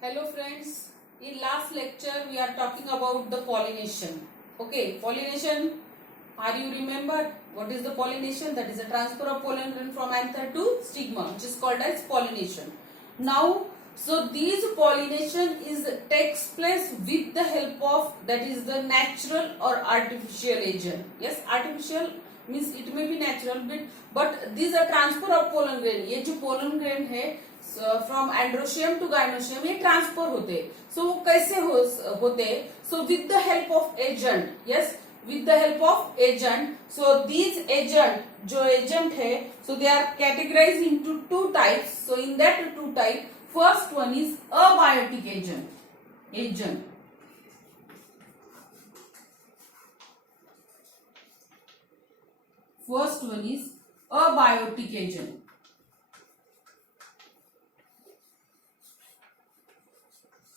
Hello friends, in last lecture we are talking about the pollination. Okay, pollination, are you remember what is the pollination? That is a transfer of pollen grain from anther to stigma, which is called as pollination. Now, so these pollination takes place with the help of, that is the natural or artificial agent. Yes, artificial means it may be natural but these are transfer of pollen grain. ये जो pollen grain है from androecium to gynoecium ये transfer होते, so वो कैसे होते, so with the help of agent. Yes, with the help of agent. So these agent, जो agent है, so they are categorize into two types. So in that two type, first one is abiotic agent. First one is abiotic agent.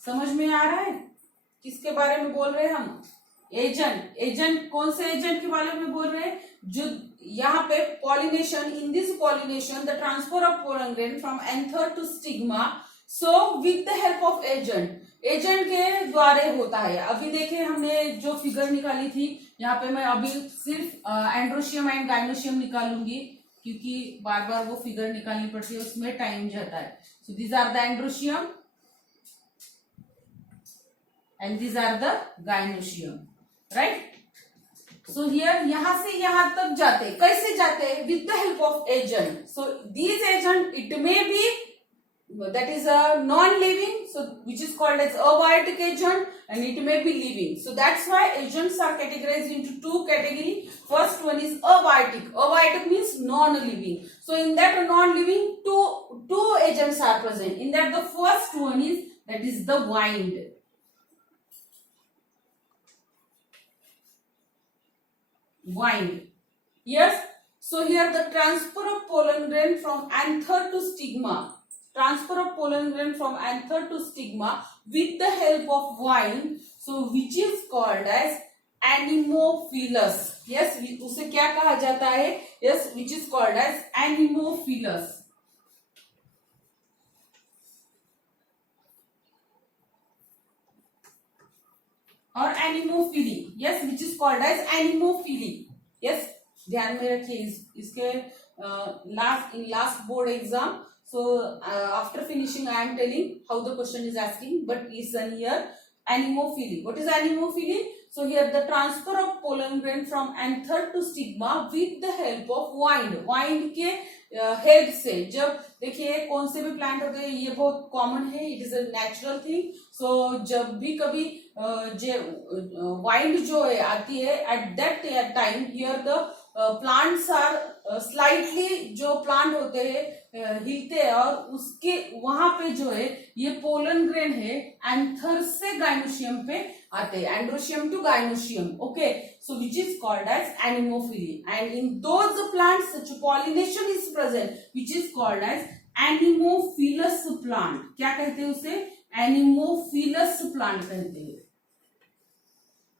समझ में आ रहा है किसके बारे में बोल रहे हैं हम? एजेंट कौन से एजेंट के बारे में बोल रहे हैं? जो यहाँ पे pollination, in this pollination the transfer of pollen grain from anther to stigma, so with the help of agent के द्वारा होता है. अभी देखे हमने जो फिगर निकाली थी, यहाँ पे मैं अभी सिर्फ एंड्रोशियम एंड गाइनोशियम निकालूंगी क्योंकि बार बार वो फिगर निकालनी पड़ती है, उसमें टाइम जाता है. So these are the androecium and these are the gynoecium, right? So here यहाँ से यहाँ तक जाते, कैसे जाते? With the help of agent. So these agent, it may be that is a non-living, so which is called as abiotic agent, and it may be living. So that's why agents are categorized into two categories. First one is abiotic. Abiotic means non-living. So in that non-living, two agents are present. In that the first one is, that is the wind. Wind. Yes. So here the transfer of pollen grain from anther to stigma. Transfer of pollen grain from anther to stigma with the help of wind. So which is called as anemophilus. Yes. उसे क्या कहा जाता है? Yes. Which is called as anemophilus. और anemophily. Yes, which is called as anemophily. Yes, ध्यान में रखिए इसके last board exam. So after finishing I am telling how the question is asking, but listen here. Anemophily. What is anemophily? So here the transfer of pollen grain from anther to stigma with the help of wind. Wind के हेल्प से. जब देखिए कौन से भी प्लांट होते हैं, ये बहुत कॉमन है, it is a natural thing. So जब भी कभी वाइंड जो है आती है, at that time here the plants are slightly, जो प्लांट होते हैं हिलते हैं, और उसके वहां पे जो है ये पोलन ग्रेन है एंथर से गाइनोशियम पे आते हैं, androecium to gynoecium. Okay, so which is called as anemophily. And in those plants such pollination is present which is called as anemophilous plant. क्या कहते हैं उसे? एनिमोफिलस प्लांट कहते हैं.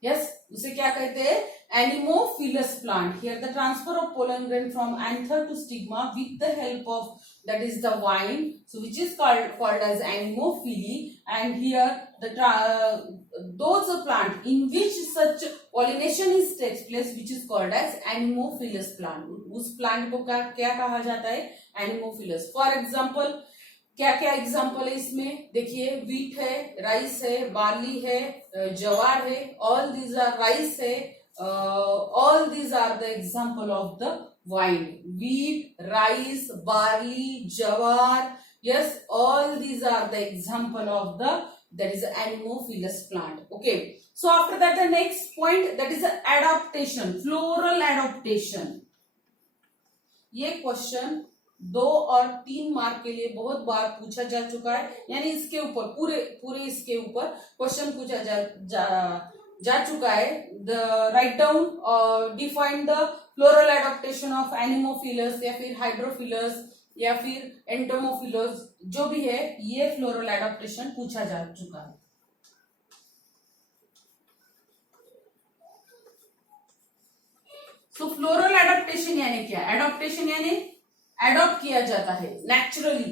यस, उसे क्या कहते हैं? Anemophilous plant. Here the transfer of pollen grain from anther to stigma with the help of, that is the wind, so which is called as anemophily. And here those plant in which such pollination is takes place, which is called as anemophilous plant. उस प्लांट को क्या कहा जाता है? Anemophilous. For example, क्या क्या एग्जाम्पल है इसमें? देखिए, वीट है, राइस है, बार्ली है, जवार है. ऑल दीज आर राइस है. All these are the example of the wind. Wheat, rice, barley, jawar. Yes, all these are the example of that is anemophilous plant. Okay. So after that the next point, that is adaptation, floral adaptation. ये क्वेश्चन 2 और 3 मार्क के लिए बहुत बार पूछा जा चुका है, यानी इसके ऊपर पूरे इसके ऊपर क्वेश्चन पूछा जा चुका है. The write down, define the floral adaptation of anemophilous या फिर हाइड्रोफिलस या फिर एंटोमोफिलस, जो भी है, ये फ्लोरल एडाप्टेशन पूछा जा चुका है. सो फ्लोरल एडाप्टेशन यानी क्या? एडाप्टेशन यानी एडॉप्ट किया जाता है, नेचुरली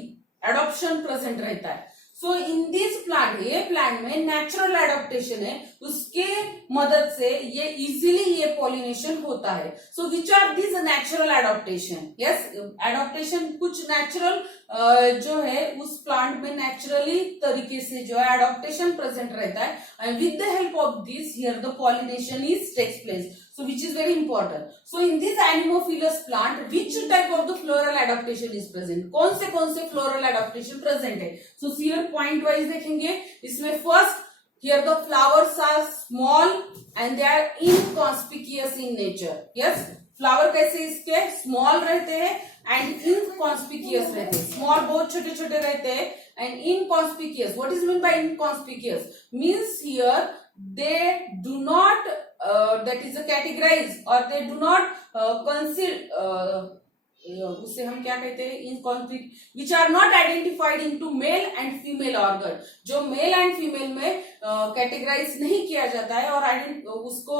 एडॉप्शन प्रेजेंट रहता है. सो इन दिस प्लांट, ये प्लांट में नेचुरल एडाप्टेशन है, उसके मदद से ये इजीली ये पॉलिनेशन होता है. So which are this natural adaptation? Yes, adaptation कुछ नेचुरल जो है उस प्लांट में नेचुरली तरीके से जो है एडाप्टेशन प्रेजेंट रहता है, and with the help of this here the pollination is takes place. So which is very important. So in this Anemophilous plant, which type of the floral adaptation is present? कौन से floral adaptation present है? So here point wise देखेंगे, इसमें first here the flowers are small and they are inconspicuous in nature. Yes, flower कैसे इसके small रहते हैं and inconspicuous रहते हैं. Small बहुत छोटे छोटे रहते हैं and inconspicuous. What is meant by inconspicuous? Means here they do not that is a categorize or they do not conceal उससे हम क्या कहते हैं, inconspicuous, which are not identified into male and female organ. जो male and female में categorize नहीं किया जाता है और उसको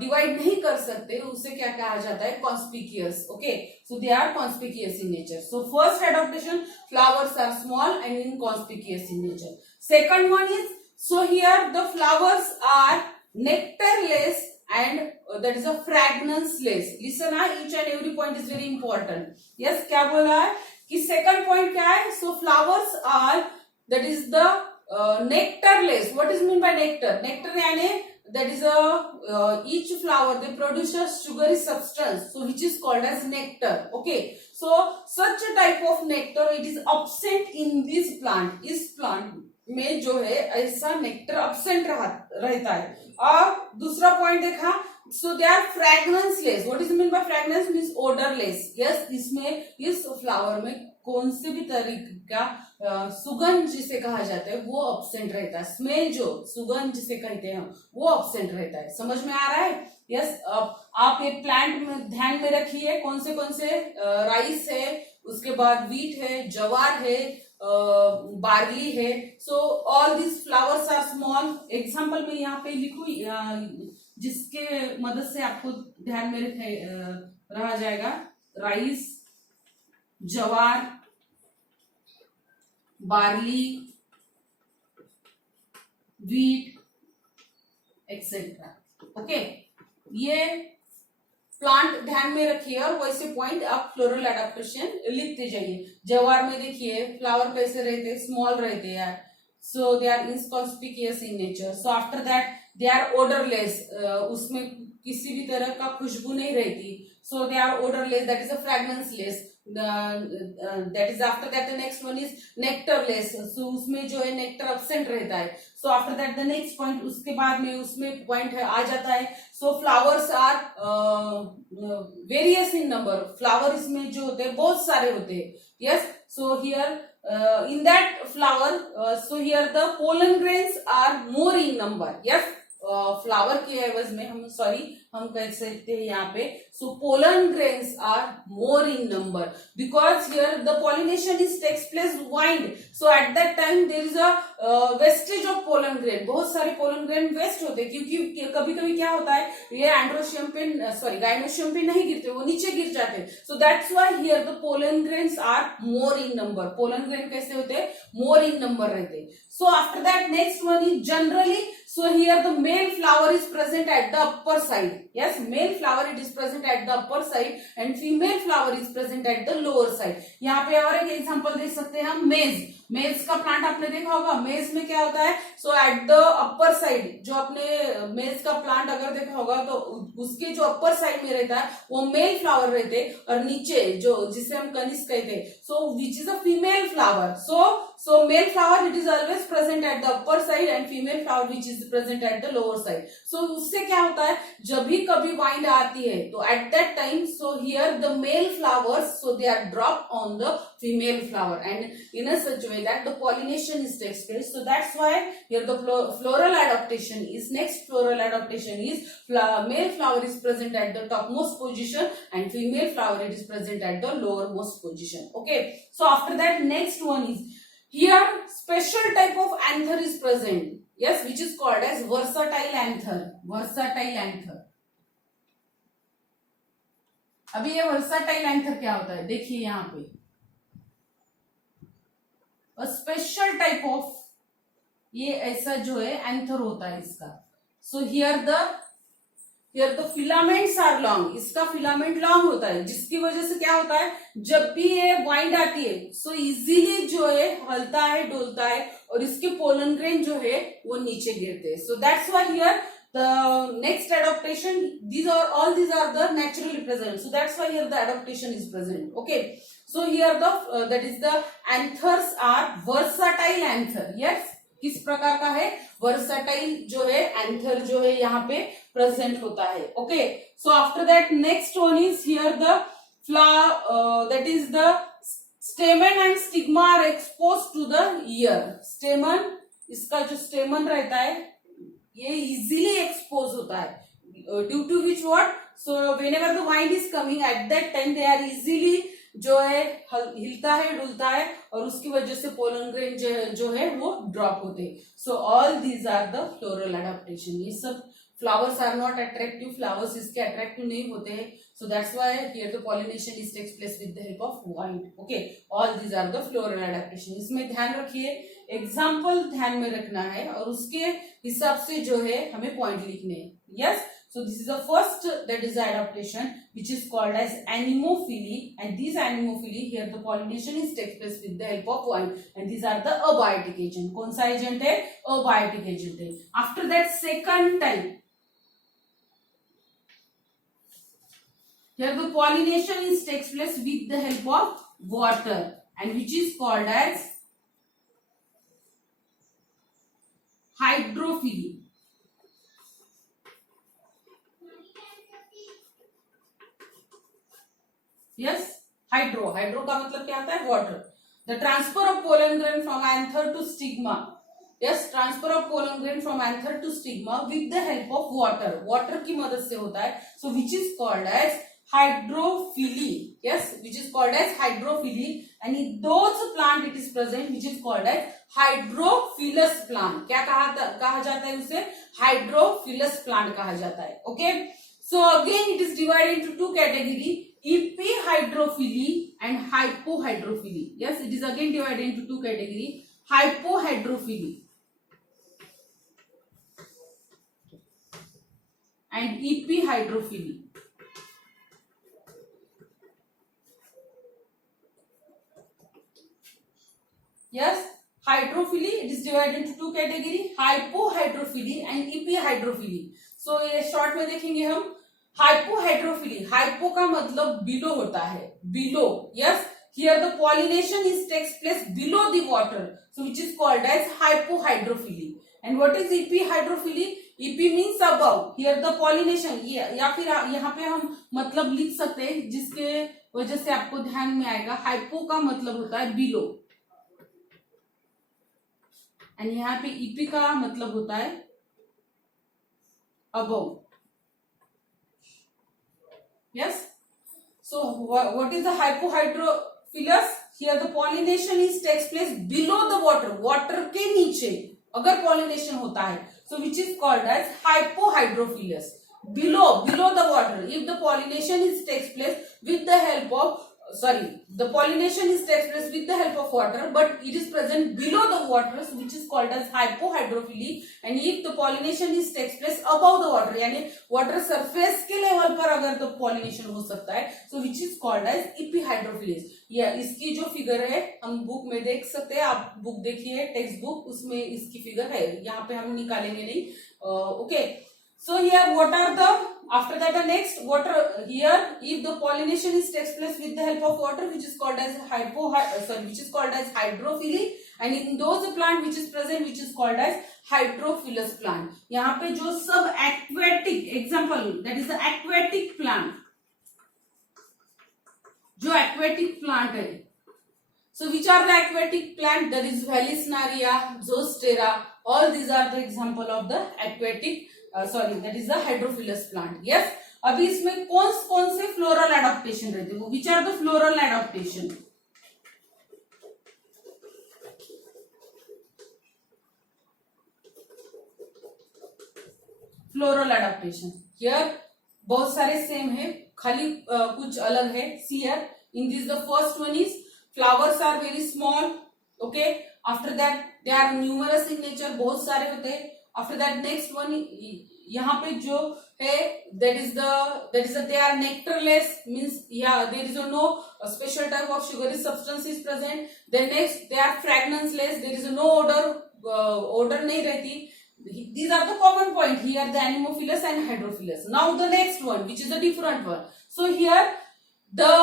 डिवाइड नहीं कर सकते, उसे क्या कहा जाता है, conspicuous. Okay, so they are conspicuous in nature. So first adaptation, flowers are small and inconspicuous in nature. Second one is, so here the flowers are nectarless and that is a fragranceless. Listen, each and every point is very important. Yes, क्या बोला है कि second point क्या है? So flowers are that is the nectarless. What is mean by nectar? Nectar यानी that is a each flower they produce a sugary substance, so which is called as nectar. Okay, so such a type of nectar it is absent in this plant. इस plant में जो है ऐसा nectar absent रहता है. और दूसरा point देखा, so they are fragranceless. What is mean by fragrance? Means odourless. Yes, इसमें इस फ्लावर में कौन से भी तरीके का सुगंध जिसे कहा जाता है वो अब्सेंट रहता है. स्मेल जो सुगंध जिसे कहते हैं वो अब्सेंट रहता है. समझ में आ रहा है? यस, आप ये प्लांट में ध्यान में रखिए कौन से राइस है, उसके बाद वीट है, जवार है, बार्ली है. So all this flowers are small. Example में यहाँ पे लिखू जिसके मदद से आपको ध्यान में रहा जाएगा. राइस, जवार, बार्ली, वीट एक्सेट्रा. ओके, ये प्लांट ध्यान में रखिए और वैसे पॉइंट आप फ्लोरल एडाप्टेशन लिखते जाइए. जवार में देखिए फ्लावर कैसे रहते हैं, स्मॉल रहते हैं. So they are inconspicuous in nature. So after that they are odourless, उसमें किसी भी तरह का खुशबू नहीं रहती. So they are odourless, that is a fragranceless. that is after that the next one is nectarless. So उसमें जो है नेक्टर absent रहता है. So after that the next point, उसके बाद में उसमें पॉइंट है आ जाता है. So flowers are various in number. Flower इसमें जो होते हैं बहुत सारे होते हैं. Yes, so here in that flower, so here the pollen grains are more in number. Yes, flower के एवज में हम कह सकते हैं यहाँ पे, so pollen grains are more in number because here the pollination is takes place wind. So at that time there is a wastage of pollen grain. बहुत सारे पोलन ग्रेन वेस्ट होते हैं क्योंकि कभी कभी क्या होता है, ये एंड्रोशियम पे गाइनोशियम पे नहीं गिरते, वो नीचे गिर जाते हैं. So that's why here the pollen grains are more in number. Pollen grain कैसे होते हैं, मोर इन नंबर रहते हैं. So after that next one is generally, so here the male flower is present at the upper side. Yes, male flower it is present at the upper side and female flower is present at the lower side. यहाँ पे और एक एग्जांपल देख सकते हैं हम, मेज. मेज का प्लांट आपने देखा होगा. मेज में क्या होता है, सो एट द अपर साइड जो आपने मेज का प्लांट अगर देखा होगा तो उसके जो अपर साइड में रहता है वो मेल फ्लावर रहते हैं और नीचे जो जिसे हम कनिष्क कहते हैं, so which is a female flower. So male flower it is always present at the upper side and female flower which is present at the lower side. So उससे क्या होता है, जब भी कभी वाइंड आती है तो at that time, so here the male flowers, so they are drop on the female flower and in a such way that the pollination is takes place. So that's why here the floral adaptation is, next floral adaptation is male flower is present at the topmost position and female flower it is present at the lowermost position. Okay, so after that next one is, here special type of anther is present. Yes, which is called as versatile anther. Versatile anther. अभी ये versatile anther क्या होता है देखिए यहाँ पे. A special type of, ये ऐसा जो है एंथर होता है इसका. So here the filaments are long, इसका फिलामेंट लॉन्ग होता है, जिसकी वजह से क्या होता है, जब भी ये वाइंड आती है सो इजीली जो है हलता है, डोलता है, और इसके पोलन ग्रेन जो है वो नीचे गिरते हैं. So that's why here the next adaptation, these are the naturally present, so that's why here the adaptation is present. Okay, so here the that is the anthers are versatile anther. Yes, किस प्रकार का है, वर्साटाइल जो है एंथर जो है यहाँ पे प्रेजेंट होता है. Okay, so after that next one is here the that is the stamen and stigma are expose to the air. Stamen, इसका जो स्टेमन रहता है ये इजीली एक्सपोज होता है due to which what, so whenever the wind is coming at that time they are easily जो है हिलता है, डुलता है, और उसकी वजह से पोलन ग्रेन जो है वो ड्रॉप होते हैं. So all these are the floral adaptation. ये सब flowers are not attractive, flowers इसके अट्रैक्टिव नहीं होते हैं. So that's why here the pollination is takes place with the help of wind. Okay, all these are the floral adaptation. इसमें ध्यान रखिए, एग्जाम्पल ध्यान में रखना है और उसके हिसाब से जो है हमें पॉइंट लिखने हैं. Yes, so this is the first, that is the adaptation which is called as anemophily, and these anemophily here the pollination is takes place with the help of wind, and these are the abiotic agent. कौन सा एजेंट है, abiotic agent है. After that second type, here the pollination is takes place with the help of water, and which is called as hydrophily. Yes, hydro का मतलब क्या आता है, water. The transfer of pollen grain from anther to stigma. Yes, transfer of pollen grain from anther to stigma with the help of water. Water की मदद से होता है. So which is called as hydrophily. Yes, which is called as hydrophily, and in those plant it is present which is called as hydrophilous plant. क्या कहा जाता है उसे, hydrophilous plant कहा जाता है. Okay, so again it is divided into two category, epihydrophily and hypohydrophily. Yes, it is again divided into two category, hypohydrophily and epihydrophily. Yes, hydrophily it is divided into two category, hypohydrophily and epihydrophily. So ये शॉर्ट में देखेंगे हम. Hypohydrophily, hypo का मतलब below होता है, below. Yes, here the pollination is takes place below the water, so which is called as hypohydrophily. And what is epihydrophily, epi means above, here the pollination, या फिर यहाँ पे हम मतलब लिख सकते हैं जिसके वजह से आपको ध्यान में आएगा. हाइपो का मतलब होता है बिलो, एंड यहाँ पे ईपी का मतलब होता है above. Yes, so what is the hypohydrophilous, here the pollination is takes place below the water, water के नीचे अगर pollination होता है, so which is called as hypohydrophilous. Below the water, if the pollination is takes place with the help of, the pollination is takes place with the help of water, but it is present below the water, which is called as hypohydrophily. And if the pollination is takes place above the water, यानी water surface के level पर अगर तो pollination हो सकता है, so which is called as epihydrophily. इसकी जो फिगर है हम बुक में देख सकते हैं, आप बुक देखिए, टेक्स्ट बुक, उसमें इसकी फिगर है, यहाँ पे हम निकालेंगे नहीं. Okay, so here what are the, after that the next, water, here if the pollination is takes place with the help of water, which is called as which is called as hydrophily, and in those plant which is present which is called as hydrophilous plant. यहाँ पे जो सब aquatic example, that is the aquatic plant, जो aquatic plant है, so which are the aquatic plant, that is Vallisneria, Zostera, all these are the example of the aquatic, that is the hydrophilous plant. Yes, अभी इसमें कौन से floral adaptation रहते हैं, वो which are the floral adaptation. Floral adaptation here बहुत सारे same है, खाली कुछ अलग है. See here in this the first one is flowers are very small. Okay, after that they are numerous in nature, बहुत सारे होते हैं. आफ्टर दैट नेक्स्ट वन, यहाँ पे जो है that is they are nectarless, means yeah, there is no special type of sugary substance is present. Then next they are fragranceless, there is no odor नहीं रहती. These are the common point here, the anemophilous and hydrophilous. Now the next one, which is a different one. So here the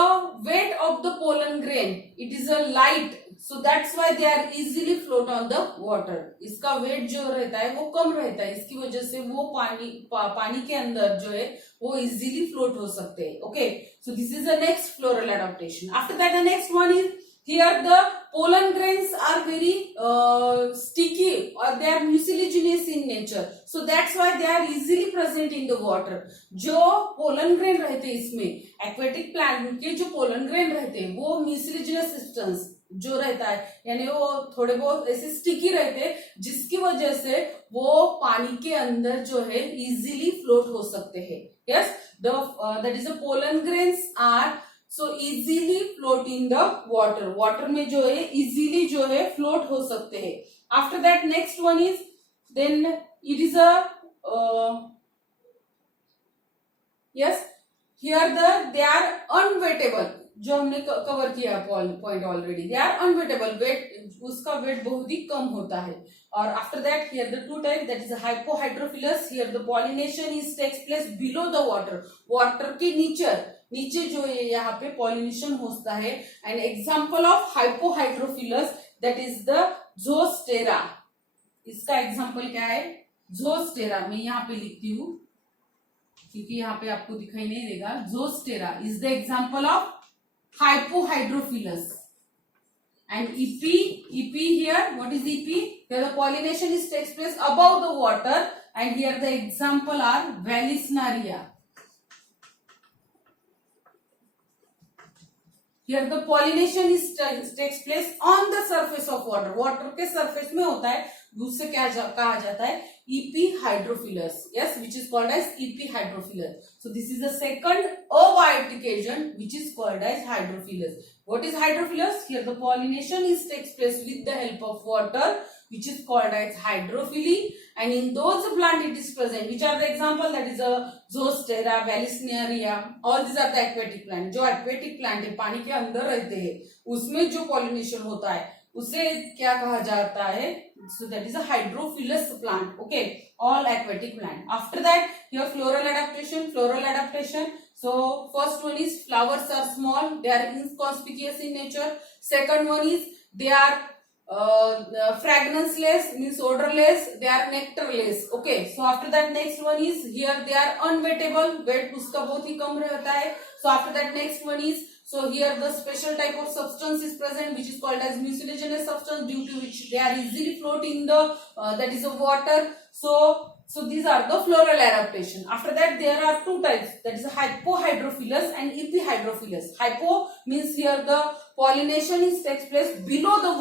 weight of the pollen grain, it is a light, so that's why they are easily float on the water. इसका weight जो रहता है वो कम रहता है, इसकी वजह से वो पानी के अंदर जो है वो easily float हो सकते हैं. Okay, so this is the next floral adaptation. After that the next one is, here the pollen grains are very sticky, or they are mucilaginous in nature, so that's why they are easily present in the water. जो pollen grain रहते हैं इसमें, aquatic plant के जो pollen grain रहते हैं वो mucilaginous substance जो रहता है, यानी वो थोड़े बहुत ऐसे स्टिकी रहते हैं, जिसकी वजह से वो पानी के अंदर जो है इजीली फ्लोट हो सकते हैं. Yes, that is the pollen grains are so easily float in the water में जो है इजीली जो है फ्लोट हो सकते हैं. After that next one is, then it is a yes, here they are unweightable, जो हमने कवर किया point already. They are unweightable, weight उसका वेट बहुत ही कम होता है. और after that here the two type, that is hypohydrophilous. Here the pollination is takes place below the water के नीचे जो है यहाँ पे पॉलिनेशन होता है. And example of hypohydrophilous, that is the ज़ोस्टेरा. इसका एग्जाम्पल क्या है? ज़ोस्टेरा. मैं यहाँ पे लिखती हूँ क्योंकि यहाँ पे आपको दिखाई नहीं देगा. Zostera is the example of hypohydrophilus. And EP here, what is EP? Here the pollination is takes place above the water, and here the example are Vallisneria. Here the pollination is takes place on the surface of water. Water के surface में होता है, उससे क्या कहा जाता है? EP hydrophilus. Yes, which is called as EP hydrophilus. So this is the second abiotic agent which is called as hydrophilus. What is hydrophilus? Here the pollination is takes place with the help of water, which is called as hydrophily, and in those plant it is present. Which are the example? That is a ज़ोस्टेरा, Vallisneria. All these are the aquatic plant. जो aquatic plant है, पानी के अंदर रहते हैं, उसमें जो pollination होता है उसे क्या कहा जाता है? So that is a hydrophilous plant. Okay, all aquatic plant. After that, here floral adaptation. So first one is flowers are small, they are inconspicuous in nature. Second one is they are fragranceless, means odorless, they are nectarless. Okay, so after that next one is, here they are unwettable, weight उसका बहुत ही कम रहता है. So after that next one is, so here the special type of substance is present which is called as mucilaginous substance, due to which they are easily float in the that is the water. So these are the floral adaptation. After that there are two types, that is hypohydrophilus and epihydrophilus. Hypo means here the pollination is takes place below the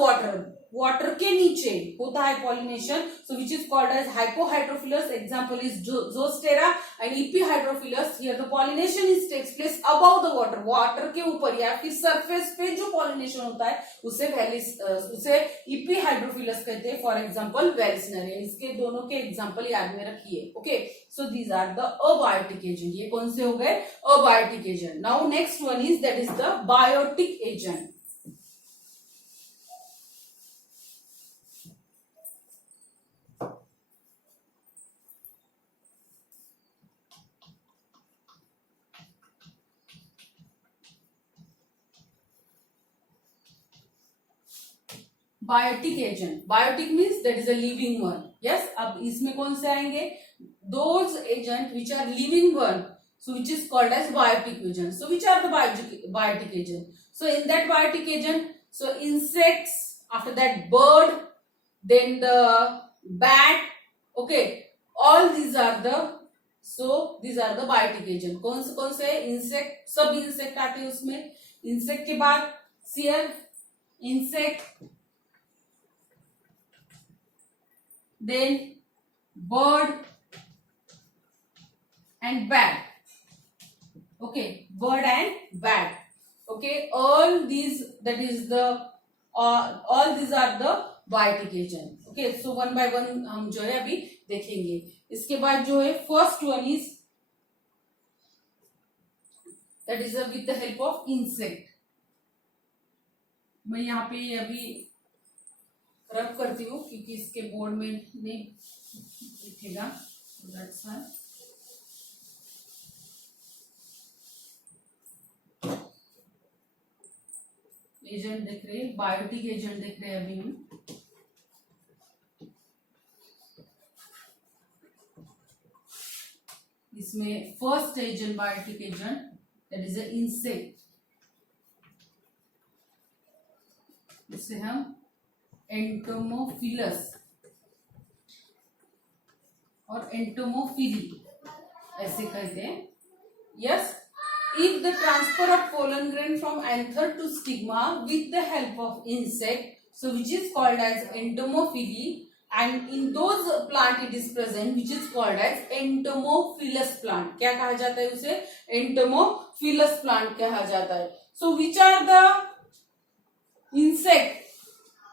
water के नीचे होता है pollination, so which is called as hypohydrophilus. Example is ज़ोस्टेरा. And epihydrophilus, here the pollination is takes place above the water के ऊपर या फिर surface पे जो pollination होता है उसे epihydrophilus कहते हैं. For example Vallisneria. इसके दोनों के example याद में रखिए. Okay, so these are the abiotic agent. ये कौन से हो गए? Abiotic agent. Now next one is, that is the biotic agent. Biotic agent. Biotic means that is a living one. Yes, अब इसमें कौन से आएंगे? Those agent which are living one, so which is called as biotic agent. So which are the biotic agent? So in that biotic agent, so insects, after that bird, then the bat. Okay, all these are the, so these are the biotic agent. कौन से? इंसेक्ट, सब इंसेक्ट आते हैं उसमें. Insect के बाद सियर, insect, then bird and bat. Okay, bird and bat. Okay, all these, that is the all this are the biotic agent. Okay, so one by one हम जो है अभी देखेंगे। इसके बाद जो है first one is that is with the help of insect. मैं यहाँ पे अभी रब करती हूँ क्योंकि इसके बोर्ड में नहीं दिखेगा, दैट्स व्हाई। एजेंट देख रहे हैं, बायोटिक एजेंट देख रहे हैं अभी हम। इसमें first agent biotic agent that is a insect, इसे हम एंटोमोफिलस और एंटोमोफिली ऐसे कहते हैं। Yes, if the transfer of pollen grain from anther to stigma with the help of insect, so which is called as entomophily, and in those plant it is present which is called as entomophilous plant। क्या कहा जाता है उसे? entomophilous plant कहा जाता है। so which are the insect,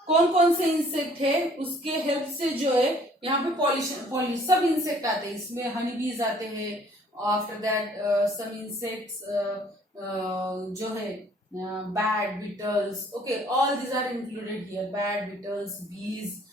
कौन कौन से इंसेक्ट है उसके हेल्प से जो है यहाँ पे पॉलिनेशन सब इंसेक्ट आते हैं। इसमें हनी बीज आते हैं, आफ्टर दैट सम इंसेक्ट्स जो है bad beetles. Okay, all these are included here, bad beetles, bees,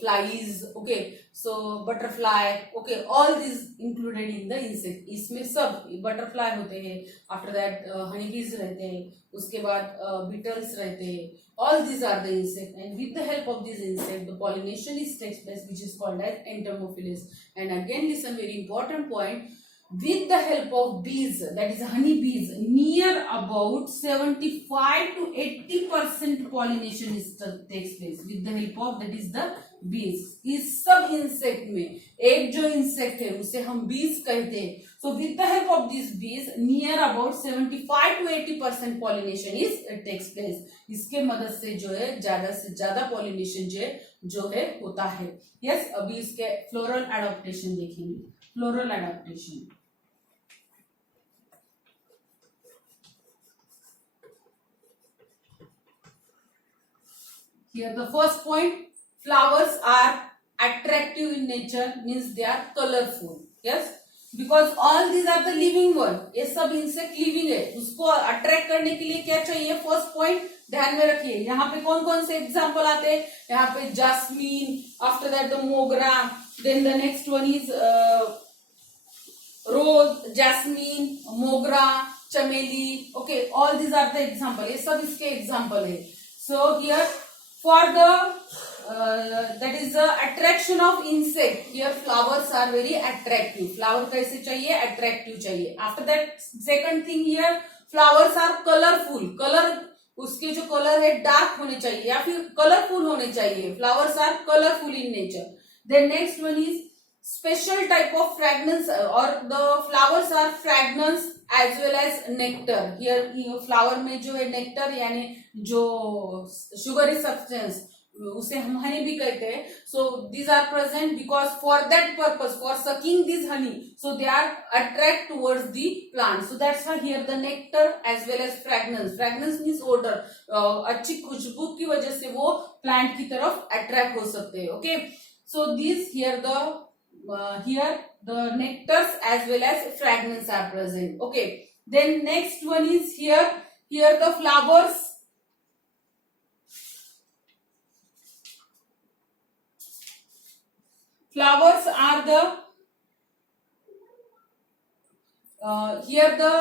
flies, okay, so butterfly, okay, all this included in the insect. इसमें सब बटरफ्लाई होते हैं, आफ्टर दैट हनी बीज रहते हैं, उसके बाद बीटल्स रहते हैं। All these are the insect, and with the help of these insect, the pollination is takes place, which is called as entomophilous. And again, listen, very important point. With the help of bees, that is honey bees, near about 75 to 80% pollination is takes place with the help of that is the bees। इस सब इंसेक्ट में एक जो इंसेक्ट है उसे हम bees कहते हैं। So with the help of these bees, near about 75 to 80% pollination is takes place। इसके मदद से जो है ज्यादा से ज्यादा pollination जो है होता है। Yes, अभी इसके फ्लोरल एडाप्टेशन देखेंगे। Floral adaptation, here the first point, flowers are attractive in nature, means they are colorful। yes, because all these are the living one, ये सब इंसेक्ट लिविंग है, उसको अट्रैक्ट करने के लिए क्या चाहिए? फर्स्ट पॉइंट ध्यान में रखिए। यहाँ पे कौन कौन से एग्जाम्पल आते हैं? यहाँ पे jasmine, after that the mogra, then the next one is rose, jasmine, mogra, chameli. Okay, all these are the example, ये सब इसके एग्जाम्पल है। So here for the that is the attraction of insect, here flowers are very attractive। flower कैसे चाहिए? attractive चाहिए। after that second thing here, flowers are colorful, color उसके जो कलर है डार्क होने चाहिए या फिर कलरफुल होने चाहिए। flowers are colorful in nature। then next one is special type of fragrance, or the flowers are fragrance as well as nectar। here flower में जो है nectar यानी जो sugary substance उसे हम हनी भी कहते हैं। so these are present because for that purpose, for sucking this honey, so they are attract towards the plant। so that's why here the nectar as well as fragrance, fragrance means odor, अच्छी खुशबू की वजह से वो प्लांट की तरफ अट्रैक्ट हो सकते हैं। okay, so these here the nectars as well as fragrance are present। okay, then next one is here the flowers are the here the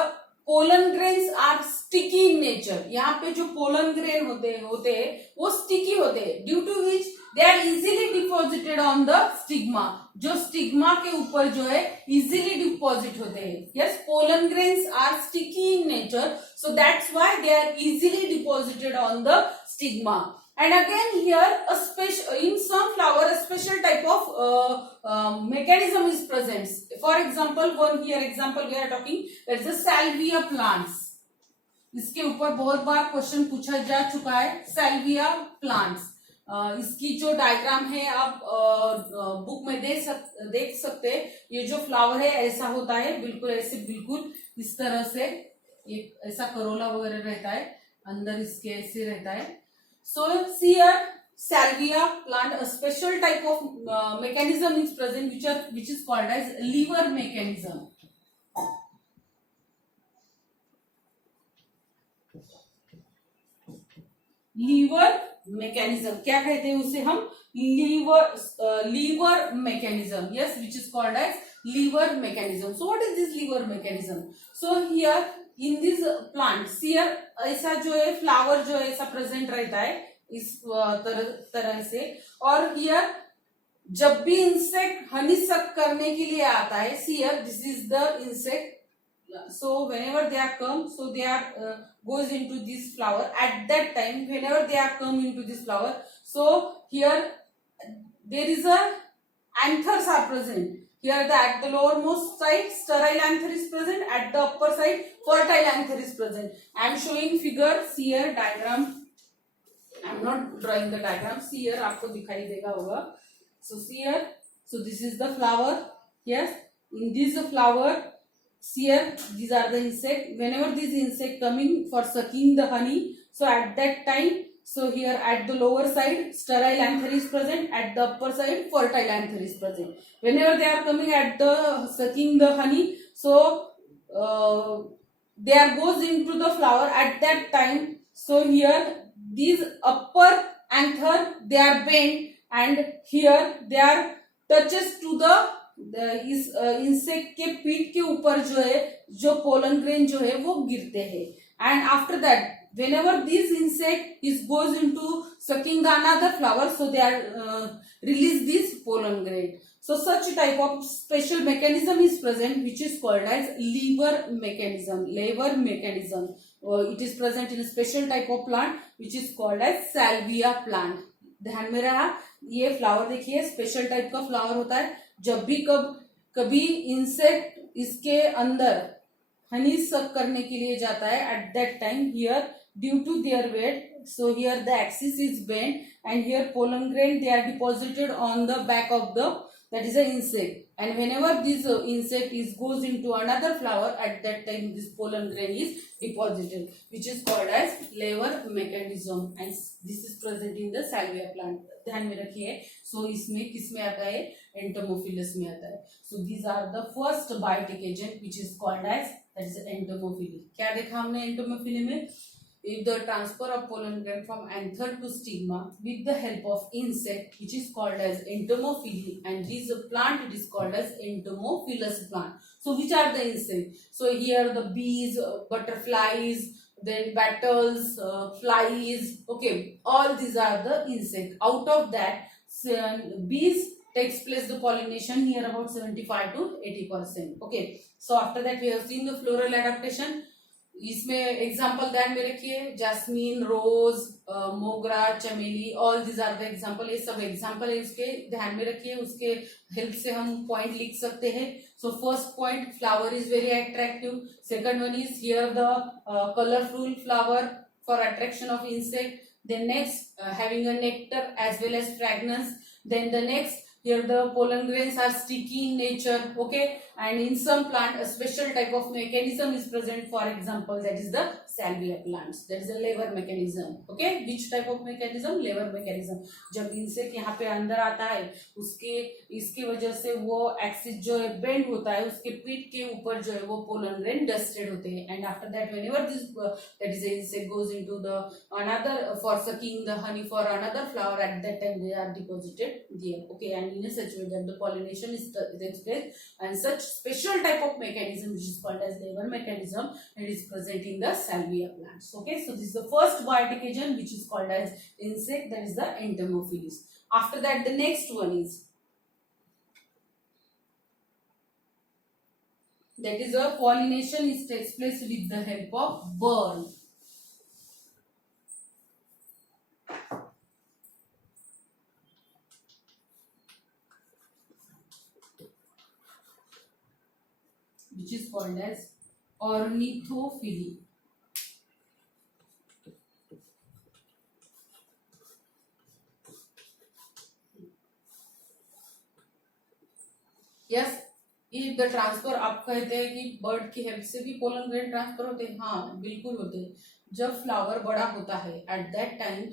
pollen grains are sticky in nature। यहाँ पे जो pollen grain होते हैं वो sticky होते हैं, due to which they are easily deposited on the stigma। जो स्टिग्मा के ऊपर जो है easily deposit होते हैं। yes, pollen grains are sticky in nature, so that's why they are easily deposited on the stigma। and again here a special, in some flower a special type of mechanism is present। for example, one here example we are talking, that is a salvia plants। इसके ऊपर बहुत बार क्वेश्चन पूछा जा चुका है, salvia plants। इसकी जो डायग्राम है आप बुक में देख सकते हैं। ये जो फ्लावर है ऐसा होता है, बिल्कुल ऐसे, बिल्कुल इस तरह से, एक ऐसा करोला वगैरह रहता है, अंदर इसके ऐसे रहता है। So see here, salvia plant, a special type of mechanism is present, which is called as lever mechanism. Lever mechanism क्या कहते हैं उसे हम? Lever mechanism. Yes, which is called as lever mechanism. So what is this lever mechanism? So here in this plant, here ऐसा जो है फ्लावर जो है ऐसा प्रेजेंट रहता है इस तरह से. और हियर जब भी इंसेक्ट हनी सक करने के लिए आता है, here this is the insect. So whenever they are come, so they are goes into this flower. At that time, whenever they are come into this flower, so here there is a anthers are present. Here at the lowermost side sterile anther is present. At the upper side fertile anther is present. I am showing figure. See here diagram. I am not drawing the diagram. See here, आपको दिखाई देगा होगा. So see here. So this is the flower. Yes, in this flower. Here these are the insect. Whenever these insect coming for sucking the honey, so at that time, so here at the lower side sterile anther is present, at the upper side fertile anther is present. Whenever they are coming at the sucking the honey, so they are goes into the flower at that time. So here these upper anther they are bent, and here they are touches to the इस इंसेक्ट के पीठ के ऊपर जो है जो pollen grain जो है वो गिरते हैं. And after that whenever this insect is goes into sucking the another flower, so they are release this pollen grain. So such type of special mechanism is present, which is called as lever mechanism. Lever mechanism. It is present in a special type of plant which is called as salvia plant. ध्यान में रहा, ये फ्लावर देखिए special type का फ्लावर होता है. जब भी कभी इंसेक्ट इसके अंदर हनी सक करने के लिए जाता है, at that time here due to their weight, so here the axis is bent, and here pollen grain they are deposited on the back of the, that is a insect. And whenever this insect is goes into another flower, at that time this pollen grain is deposited, which is called as lever mechanism, and this is present in the salvia plant. ध्यान में रखिए. सो इसमें किस में आता है? एंटोमोफिलस में आता है. So these are the first biotic agent which is called as, that is entomophily. क्या देखा हमने एंटोमोफिली में? If the transfer of pollen grain from anther to stigma with the help of insect, which is called as entomophily, and this plant it is called as entomophilous plant. So which are the insects? So here the bees, butterflies, then beetles, flies. Okay, all these are the insects. Out of that, bees takes place the pollination here about 75 to 80%. Okay, so after that we have seen the floral adaptation. इसमें example ध्यान में रखिए, jasmine, rose, mogra, chameli, all this are the example. ये सब एग्जाम्पल है इसके, ध्यान में रखिए. उसके हेल्प से हम पॉइंट लिख सकते हैं. So first point, flower is very attractive. Second one is here the colourful flower for attraction of insect. Then next having a nectar as well as fragrance. Then the next, here the pollen grains are sticky in nature. Okay, and in some plant a special type of mechanism is present. For example, that is the salvia plants. That is a lever mechanism. Okay, which type of mechanism? Lever mechanism. जब इंसेक्ट यहाँ पे अंदर आता है, इसके वजह से वो एक्सिस जो है बेंड होता है, उसके पीठ के ऊपर जो है वो पोलन ग्रेन डस्टेड होते हैं. And after that whenever this that is a insect goes into the another for sucking the honey for another flower, at that time they are deposited there. Okay, and in a such way that the pollination is takes place, and such special type of mechanism which is called as lever mechanism, and is present in the salvia plants. Okay, so this is the first biotic agent which is called as insect, that is the entomophilus. After that the next one is, that is a pollination is takes place with the help of bird. Which is called as ornithophily. Yes, if the transfer, आप कहते हैं कि बर्ड की हेल्प से भी pollen grain transfer होते हैं. हाँ, बिल्कुल होते हैं. जब फ्लावर बड़ा होता है at that time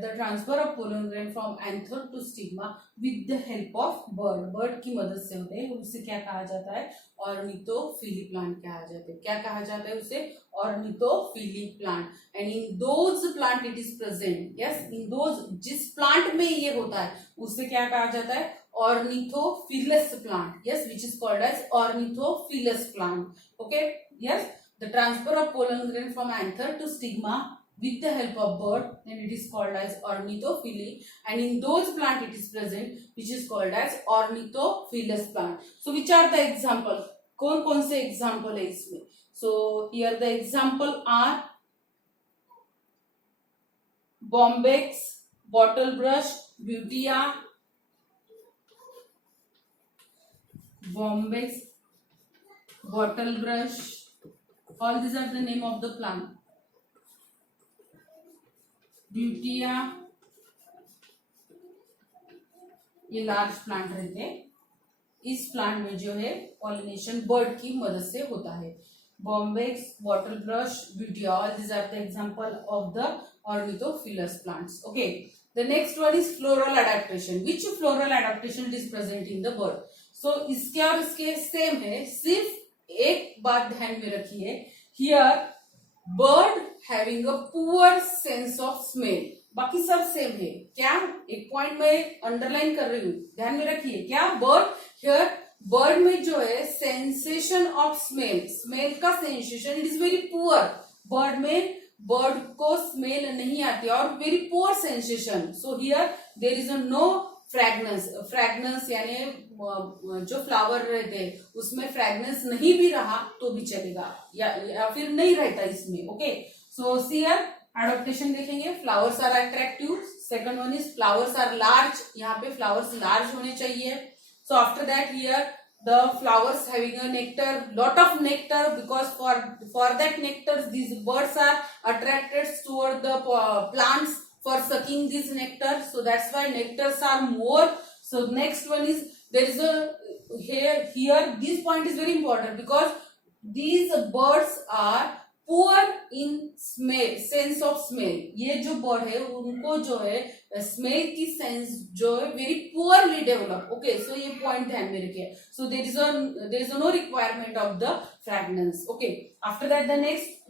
the transfer of pollen grain from anther to stigma with the help of bird की मदद से होते हैं। उसे क्या कहा जाता है? ऑर्निथोफिली प्लांट कहा जाता है। क्या कहा जाता है उसे? Ornithophily plant. And in those plant it is present, yes, in those, जिस प्लांट में ये होता है उसे क्या कहा जाता है? Ornithophilous plant, yes, which is called as ornithophilous plant. Okay, yes, the transfer of pollen grain from anther to stigma with the help of bird, then it is called as ornithophily, and in those plant it is present which is called as ornithophilous plant. So which are the example? कौन से example है इसमें? So here the example are bombyx, bottle brush, buttia, bombyx, bottle brush, all these are the name of the plant. Butea, ये large plant रहते हैं। इस प्लांट में जो है पॉलिनेशन बर्ड की मदद से होता है। Bombax, bottle brush, Butea, all these are the example of the ornithophilous plants. Okay, the next one is floral adaptation. Which floral adaptation is present in the bird? So इसके और इसके सेम है, सिर्फ एक बात ध्यान में रखिए, here bird having a poor sense of smell, बाकी सब सेम है। क्या? एक पॉइंट में अंडरलाइन कर रही हूँ, ध्यान में रखिए। क्या? बर्ड, हियर बर्ड में जो है सेंसेशन ऑफ स्मेल, स्मेल का sensation it is very poor. Bird में, बर्ड को स्मेल नहीं आती और very poor sensation. So here there is a no fragrance. Fragrance यानी जो फ्लावर रहते हैं उसमें फ्रेगनेंस नहीं भी रहा तो भी चलेगा, या फिर नहीं रहता इसमें। ओके, सो हियर एडॉप्टेशन देखेंगे। Flowers are attractive. Second one is flowers are large, यहाँ पे फ्लावर्स लार्ज होने चाहिए। So after that here the flowers having a nectar, lot of nectar, because for that nectar these birds are attracted toward the plants for sucking this nectar, so that's why nectars are more. So next one is there is a here this point is very important because these birds are poor in smell, sense of smell. ये जो बर्ड है उनको जो है स्मेल की sense जो है very poorly develop. Okay, so ये पॉइंट ध्यान में रखिए। So there is no requirement of the fragrance. Okay, after that the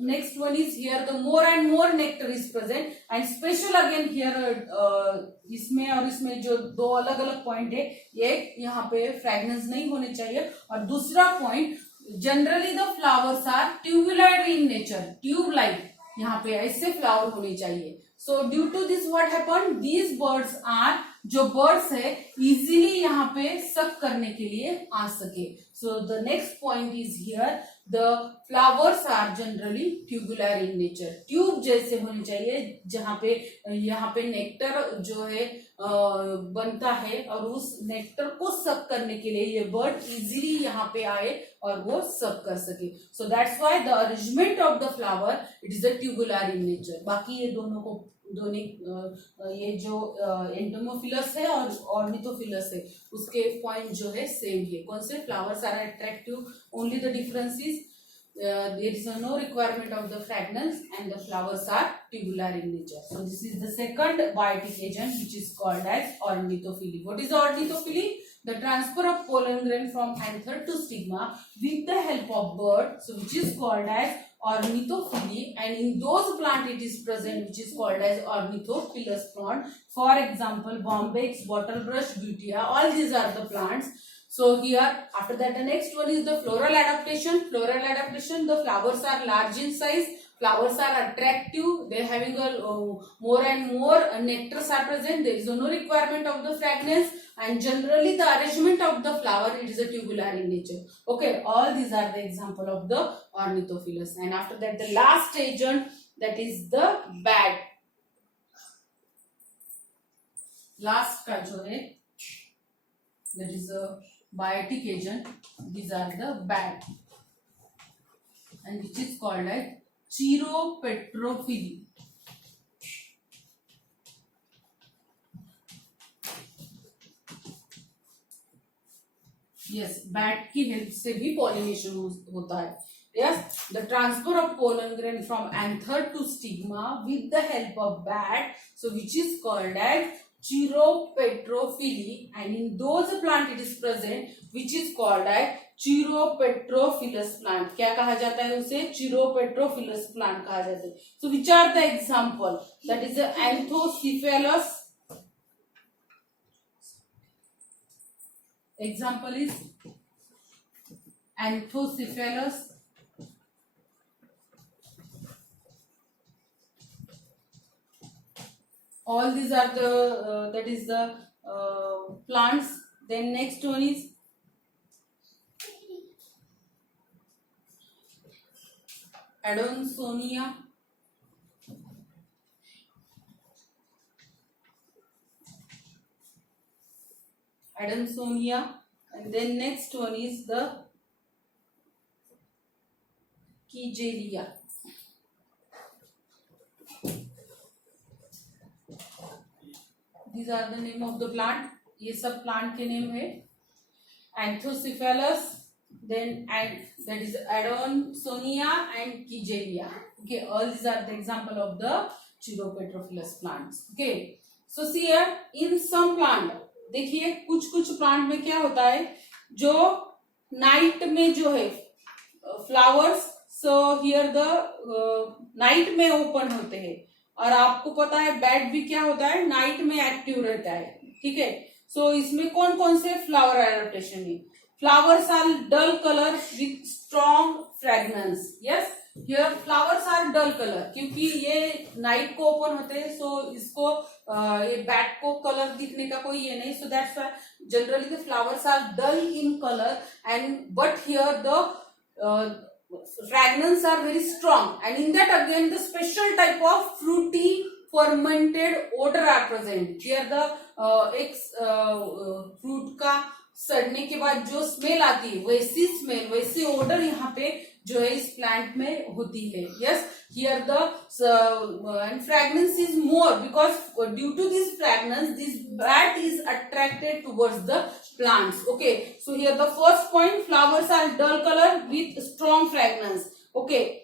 next one is here the more and more nectar is present and special again here इसमें और इसमें जो दो अलग अलग पॉइंट है, एक यहाँ पे फ्रेगनेंस नहीं होने चाहिए और दूसरा point generally the flowers are tubular in nature, tube like यहाँ पे ऐसे फ्लावर होने चाहिए। So due to this what happen, these birds are, जो बर्ड्स है इजीली यहाँ पे सक करने के लिए आ सके। So the next point is here the flowers are generally tubular in nature, tube जैसे होने चाहिए, जहाँ पे यहाँ पे नेक्टर जो है बनता है और उस नेक्टर को सक करने के लिए ये बर्ड इजीली यहाँ पे आए और वो सक कर सके। सो that's why the arrangement of the flower it is a tubular in nature. बाकी ये दोनों ये जो एंटोमोफिलस है और ऑर्निथोफिलस है उसके पॉइंट जो है सेम है। कौन से? Flowers are attractive, only the difference is there is no requirement of the fragrance and the flowers are tubular in nature. So this is the second biotic agent which is called as ornithophily. What is ornithophily? The transfer of pollen grain from anther to stigma with the help of bird, so which is called as ornithophily, and in those plant it is present which is called as ornithophilous plant. For example, bombyx, bottlebrush, buttia, all these are the plants. So here after that the next one is the floral adaptation. Floral adaptation, the flowers are large in size, flowers are attractive, they are having a more and more nectars are present, there is no requirement of the fragrance, and generally the arrangement of the flower it is a tubular in nature. Okay, all these are the example of the ornithophilus. And after that the last agent, that is the bag. last का जो है that is a biotic agent, these are the bag and which is called as chiropetrophily. Yes, bat की हेल्प से भी पॉलिनेशन होता है। Yes, the transfer of pollen grain from anther to stigma with the help of bat, so which is called as chiropetrophily, and in those plant it is present which is called as chiropetrophilous plant. क्या कहा जाता है उसे? chiropetrophilous plant कहा जाता है. So which are the example? That is the Anthocephalus. Example is Anthocephalus. All these are the that is the plants. Then next one is Adonsonia. Adonsonia, and then next one is the Kigelia. These are the name of the plant. ये सब plant के name है. Anthocephalus, then and that is Adonsonia and Kigelia. Okay, all these are the example of the chiropetrophilous plants. Okay, so see here in some plant, देखिए कुछ कुछ प्लांट में क्या होता है, जो नाइट में जो है फ्लावर्स, सो हियर द नाइट में ओपन होते हैं, और आपको पता है बैट भी क्या होता है, नाइट में एक्टिव रहता है. ठीक है, सो इसमें कौन कौन से फ्लावर एडेप्टेशन है? Flowers are dull colour with strong fragrance. Yes, here flowers are dull colour, क्योंकि ये नाइट को ओपन होते हैं, सो इसको ये बैट को कलर दिखने का कोई ये नहीं. So that's why generally the flowers are dull in colour, and but here the fragrance are very strong, and in that again the special type of fruity fermented odor are present. Here the एक फ्रूट का सड़ने के बाद जो स्मेल आती है, वैसी स्मेल, वैसी ओडर यहाँ पे जो है इस प्लांट में होती है. Yes, here the and fragrance is more because due to this fragrance this bat is attracted towards the plants. Okay, so here the first point, flowers are dull color with strong fragrance. Okay,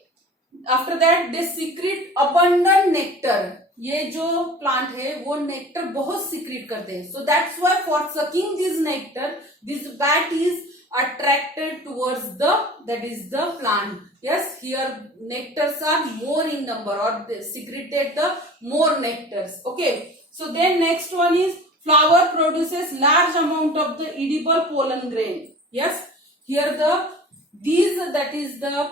after that they secrete abundant nectar. ये जो प्लांट है वो नेक्टर बहुत सीक्रेट करते हैं. So that's why for sucking this nectar this bat is attracted towards the that is the plant. Yes, here nectars are more in number, or they secreted the more nectars. Okay, so then next one is flower produces large amount of the edible pollen grain. Yes, here the these that is the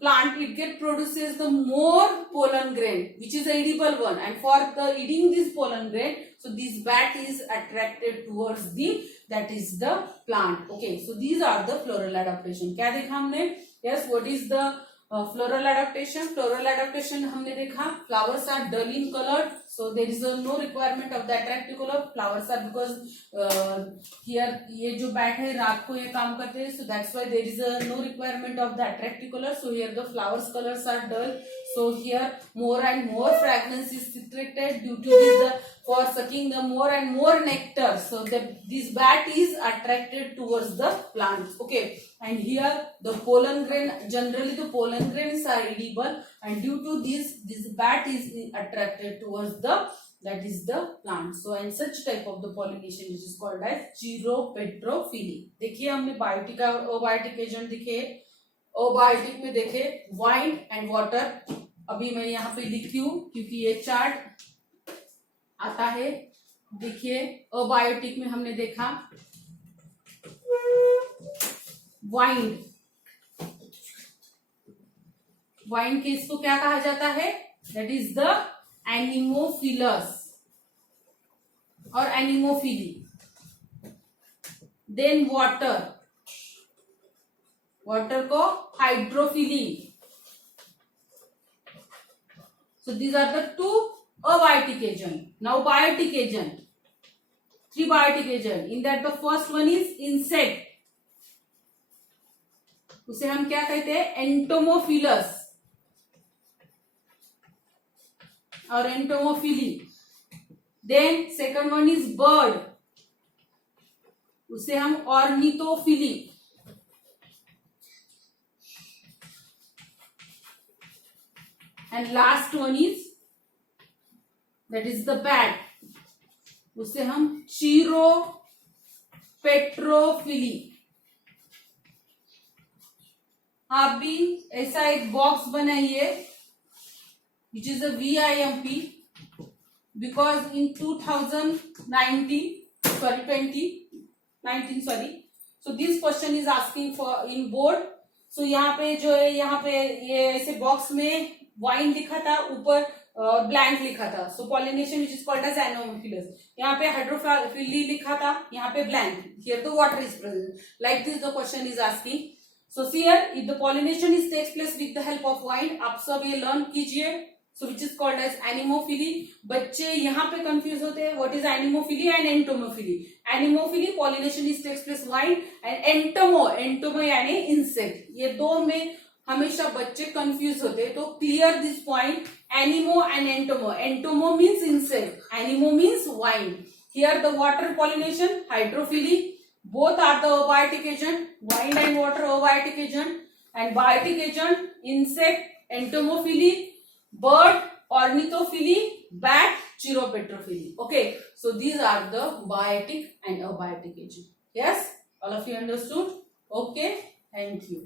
plant, it produces the more pollen grain which is the edible one, and for the eating this pollen grain, so this bat is attracted towards the that is the plant. Okay, so these are the floral adaptation. क्या देखा हमने? Yes, what is the floral adaptation? Floral adaptation हमने देखा flowers are dull in color, so there is no requirement of the attractive color. Flowers are because here ये जो bat है रात को ये काम करते हैं, so that's why there is no requirement of the attractive color. So here the flowers colors are dull, so here more and more fragrance is secreted due to this for sucking the more and more nectar. So this bat is attracted towards the plants. Okay, and here the pollen grain, generally the pollen grains are edible, and due to this bat is attracted towards the that is the plant. So and such type of the pollination which is called as chiropetrophily. देखिए हमने biotic abiotic agent दिखे, अबायोटिक में देखे wine and water. अभी मैं यहाँ पे लिखी हूँ क्योंकि ये चार्ट आता है. देखिए अबायोटिक में हमने देखा वाइन, वाइन के इसको क्या कहा जाता है? दैट इज द एनिमोफिलस और एनिमोफिली. देन वाटर, वाटर को hydrophily. So these are the two abiotic agent. Now biotic agent, three biotic agent. In that the first one is insect. उसे हम क्या कहते हैं? एंटोमोफिलस और entomophily. Then second one is bird, उसे हम ornithophily. And last one is that is the bat, उसे हम चीरोपेट्रोफिली। आप भी ऐसा एक बॉक्स बनाइए which is a VIMP, because in 2019 sorry, so this question is asking for in board. so यहाँ पे जो है, यहाँ पे ये ऐसे बॉक्स में वाइन लिखा था, ऊपर ब्लैंक लिखा था. So pollination which is called as anophilous. यहाँ पे हाइड्रोफिली लिखा था, यहाँ पे blank. Here the water is present. Like this the question is asking. So here if the pollination is takes place with the help of wine, आप सब ये learn कीजिए. So which is called as anemophily. बच्चे यहाँ पे confuse होते हैं, what is anemophily and entomophily. Anemophily pollination is takes place wine, and एंटोमो यानी इंसेक्ट. ये दो में हमेशा बच्चे कंफ्यूज होते हैं. तो clear this point. Anemo and entomo. Entomo means insect, anemo means wine. Here the water pollination hydrophily. Both are the abiotic agent. Wine and water abiotic agent, and biotic agent insect entomophily, bird ornithophily, bat chiropetrophily. Okay, so these are the biotic and abiotic agent. Yes, all of you understood? Okay, thank you.